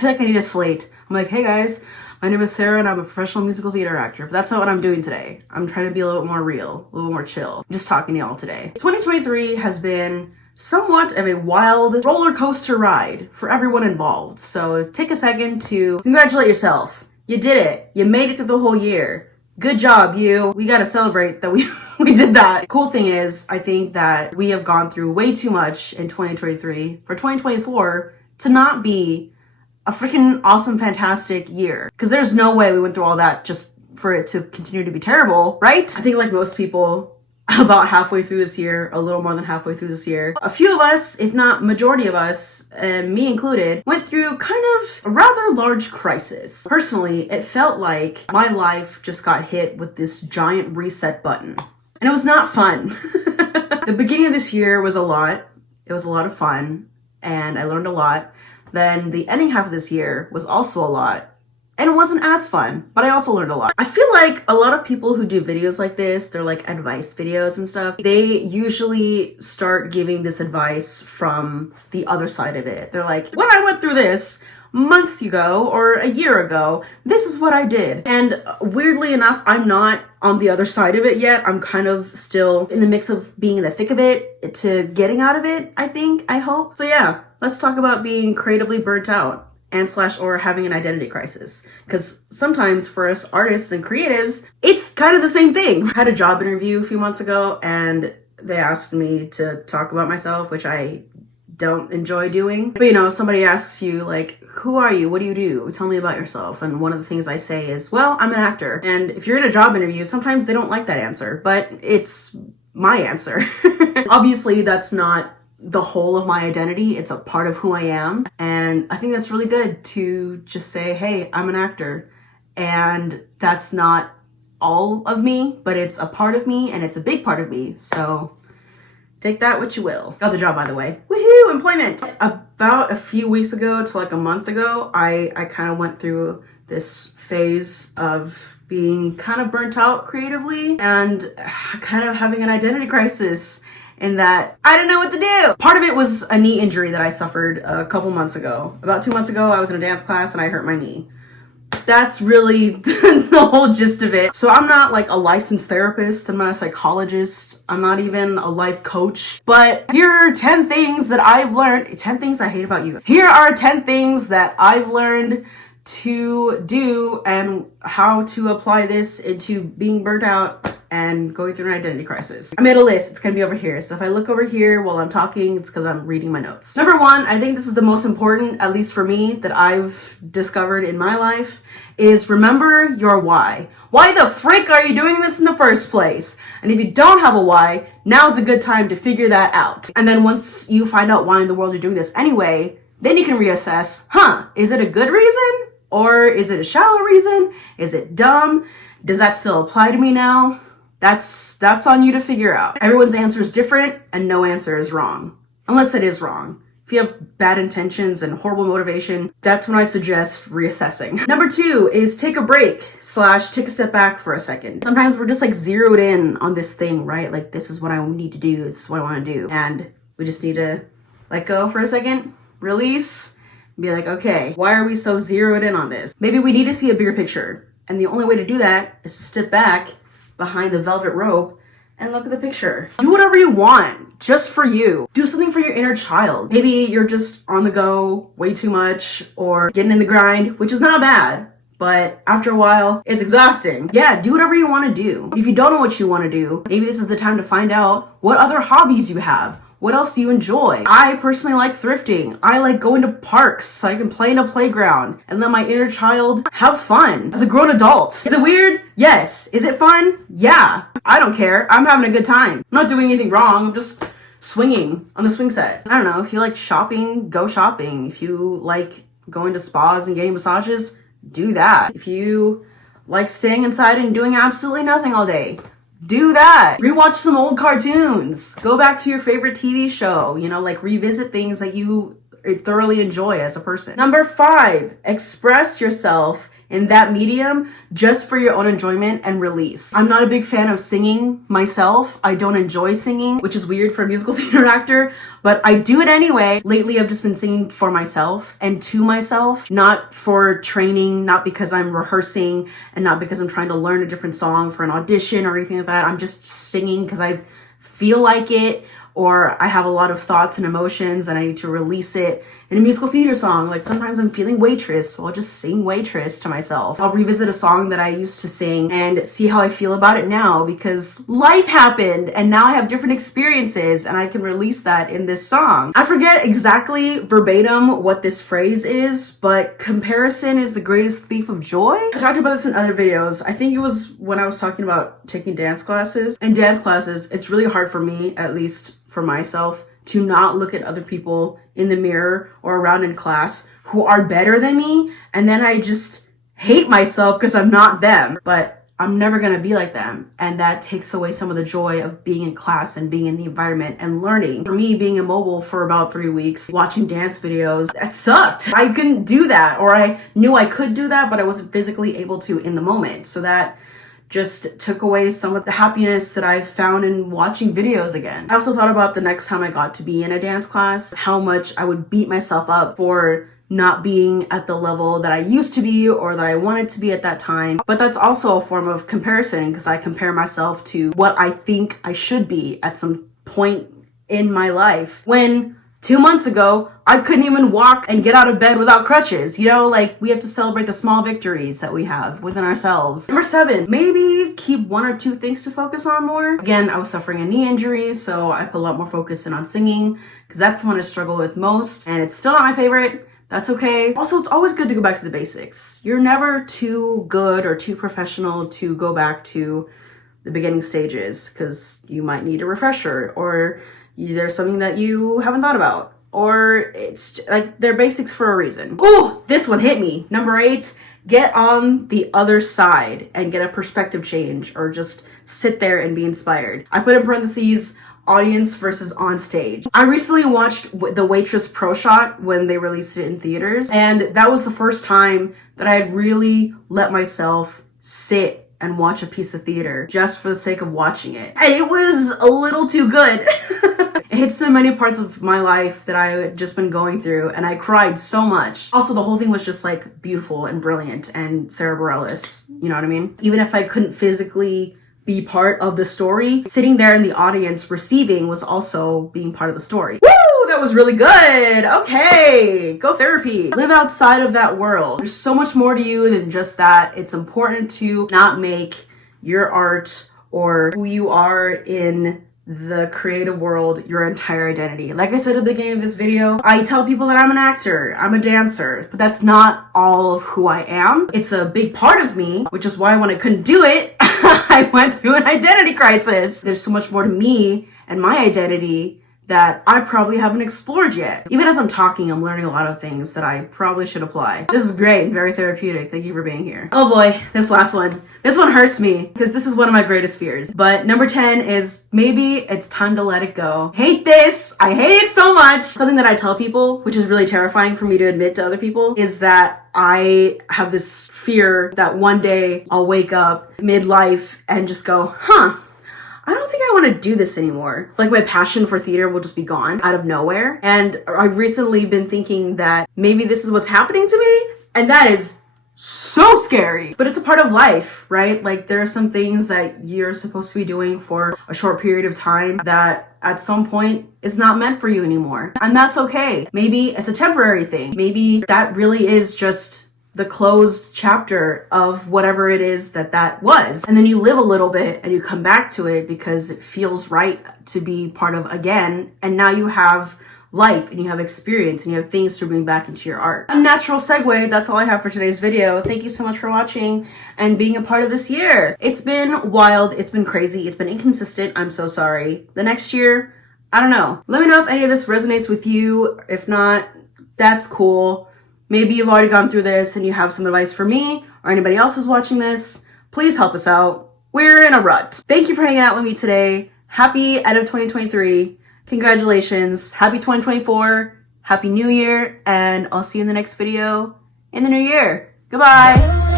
feel like I need a slate. I'm like, hey guys, my name is Sarah and I'm a professional musical theater actor. But that's not what I'm doing today. I'm trying to be a little bit more real, a little more chill. I'm just talking to y'all today. 2023 has been somewhat of a wild roller coaster ride for everyone involved. So take a second to congratulate yourself. You did it. You made it through the whole year. Good job, you. We gotta celebrate that we did that. Cool thing is, I think that we have gone through way too much in 2023 for 2024 to not be a freaking awesome, fantastic year. Because there's no way we went through all that just for it to continue to be terrible, right? I think like most people, about halfway through this year, a little more than halfway through this year, a few of us, if not majority of us, and me included, went through kind of a rather large crisis. Personally, it felt like my life just got hit with this giant reset button. And it was not fun. The beginning of this year was a lot. It was a lot of fun, and I learned a lot. Then the ending half of this year was also a lot. And it wasn't as fun, but I also learned a lot. I feel like a lot of people who do videos like this, they're like advice videos and stuff, they usually start giving this advice from the other side of it. They're like, when I went through this months ago or a year ago, this is what I did. And weirdly enough, I'm not on the other side of it yet. I'm kind of still in the mix of being in the thick of it to getting out of it, I hope. So yeah, let's talk about being creatively burnt out or having an identity crisis. Because sometimes for us artists and creatives, it's kind of the same thing. I had a job interview a few months ago and they asked me to talk about myself, which I don't enjoy doing. But somebody asks you like, who are you? What do you do? Tell me about yourself. And one of the things I say is, well, I'm an actor. And if you're in a job interview, sometimes they don't like that answer, but it's my answer. Obviously, that's not the whole of my identity. It's a part of who I am. And I think that's really good to just say, hey, I'm an actor. And that's not all of me, but it's a part of me and it's a big part of me. So take that what you will. Got the job, by the way. Woohoo, employment. About a few weeks ago to like a month ago, I kind of went through this phase of being kind of burnt out creatively and kind of having an identity crisis. In that I didn't know what to do. Part of it was a knee injury that I suffered a couple months ago. About 2 months ago, I was in a dance class and I hurt my knee. That's really the whole gist of it. So I'm not like a licensed therapist. I'm not a psychologist. I'm not even a life coach. But here are 10 things that I've learned. 10 things I hate about you. Here are 10 things that I've learned to do and how to apply this into being burnt out and going through an identity crisis. I made a list. It's gonna be over here. So if I look over here while I'm talking, it's because I'm reading my notes. Number one, I think this is the most important, at least for me, that I've discovered in my life, is remember your why. Why the frick are you doing this in the first place? And if you don't have a why, now's a good time to figure that out. And then once you find out why in the world you're doing this anyway, then you can reassess, is it a good reason? Or is it a shallow reason? Is it dumb? Does that still apply to me now? That's on you to figure out. Everyone's answer is different and no answer is wrong. Unless it is wrong. If you have bad intentions and horrible motivation, that's when I suggest reassessing. Number two is take a break / take a step back for a second. Sometimes we're just like zeroed in on this thing, right? Like this is what I need to do. This is what I want to do. And we just need to let go for a second, release, be like, okay, why are we so zeroed in on this? Maybe we need to see a bigger picture. And the only way to do that is to step back behind the velvet rope and look at the picture. Do whatever you want, just for you. Do something for your inner child. Maybe you're just on the go way too much or getting in the grind, which is not bad, but after a while, it's exhausting. Yeah, do whatever you want to do. If you don't know what you want to do, maybe this is the time to find out what other hobbies you have. What else do you enjoy? I personally like thrifting. I like going to parks so I can play in a playground and let my inner child have fun as a grown adult. Is it weird? Yes. Is it fun? Yeah. I don't care. I'm having a good time. I'm not doing anything wrong. I'm just swinging on the swing set. I don't know. If you like shopping, go shopping. If you like going to spas and getting massages, do that. If you like staying inside and doing absolutely nothing all day, do that. Rewatch some old cartoons. Go back to your favorite TV show. Like revisit things that you thoroughly enjoy as a person. Number 5, express yourself in that medium just for your own enjoyment and release. I'm not a big fan of singing myself. I don't enjoy singing, which is weird for a musical theater actor, but I do it anyway. Lately, I've just been singing for myself and to myself, not for training, not because I'm rehearsing, and not because I'm trying to learn a different song for an audition or anything like that. I'm just singing because I feel like it, or I have a lot of thoughts and emotions and I need to release it in a musical theater song. Like sometimes I'm feeling Waitress, so I'll just sing Waitress to myself. I'll revisit a song that I used to sing and see how I feel about it now, because life happened and now I have different experiences and I can release that in this song. I forget exactly verbatim what this phrase is, but comparison is the greatest thief of joy. I talked about this in other videos. I think it was when I was talking about taking dance classes. In dance classes, it's really hard for me, at least for myself, to not look at other people in the mirror or around in class who are better than me, and then I just hate myself because I'm not them. But I'm never gonna be like them, and that takes away some of the joy of being in class and being in the environment and learning. For me, being immobile for about 3 weeks, watching dance videos, that sucked. I couldn't do that, or I knew I could do that, but I wasn't physically able to in the moment. So that just took away some of the happiness that I found in watching videos again. I also thought about the next time I got to be in a dance class, how much I would beat myself up for not being at the level that I used to be or that I wanted to be at that time. But that's also a form of comparison, because I compare myself to what I think I should be at some point in my life, when 2 months ago, I couldn't even walk and get out of bed without crutches. You know, like, we have to celebrate the small victories that we have within ourselves. Number 7, maybe keep 1 or 2 things to focus on more. Again, I was suffering a knee injury, so I put a lot more focus in on singing, because that's the one I struggle with most, and it's still not my favorite. That's okay. Also, it's always good to go back to the basics. You're never too good or too professional to go back to the beginning stages, because you might need a refresher, or there's something that you haven't thought about, or it's like they're basics for a reason. Ooh, this one hit me. Number 8, get on the other side and get a perspective change, or just sit there and be inspired. I put in parentheses, audience versus on stage. I recently watched the Waitress Pro Shot when they released it in theaters, and that was the first time that I had really let myself sit and watch a piece of theater just for the sake of watching it. And it was a little too good. It hit so many parts of my life that I had just been going through, and I cried so much. Also, the whole thing was just like beautiful and brilliant, and Sarah Bareilles, you know what I mean? Even if I couldn't physically be part of the story, sitting there in the audience receiving was also being part of the story. Woo! That was really good. Okay, go therapy. Live outside of that world. There's so much more to you than just that. It's important to not make your art or who you are in the creative world your entire identity. Like I said at the beginning of this video, I tell people that I'm an actor, I'm a dancer, but that's not all of who I am. It's a big part of me, which is why when I couldn't do it, I went through an identity crisis. There's so much more to me and my identity that I probably haven't explored yet. Even as I'm talking, I'm learning a lot of things that I probably should apply. This is great and very therapeutic. Thank you for being here. Oh boy, this last one. This one hurts me because this is one of my greatest fears. But number 10 is maybe it's time to let it go. Hate this. I hate it so much. Something that I tell people, which is really terrifying for me to admit to other people, is that I have this fear that one day I'll wake up midlife and just go, I don't think I want to do this anymore. Like, my passion for theater will just be gone out of nowhere. And I've recently been thinking that maybe this is what's happening to me. And that is so scary. But it's a part of life, right? Like, there are some things that you're supposed to be doing for a short period of time that at some point is not meant for you anymore. And that's okay. Maybe it's a temporary thing. Maybe that really is just the closed chapter of whatever it is that was. And then you live a little bit and you come back to it because it feels right to be part of again. And now you have life and you have experience and you have things to bring back into your art. A natural segue, that's all I have for today's video. Thank you so much for watching and being a part of this year. It's been wild, it's been crazy, it's been inconsistent. I'm so sorry. The next year, I don't know. Let me know if any of this resonates with you. If not, that's cool. Maybe you've already gone through this and you have some advice for me or anybody else who's watching this. Please help us out. We're in a rut. Thank you for hanging out with me today. Happy end of 2023. Congratulations. Happy 2024. Happy New Year. And I'll see you in the next video in the new year. Goodbye.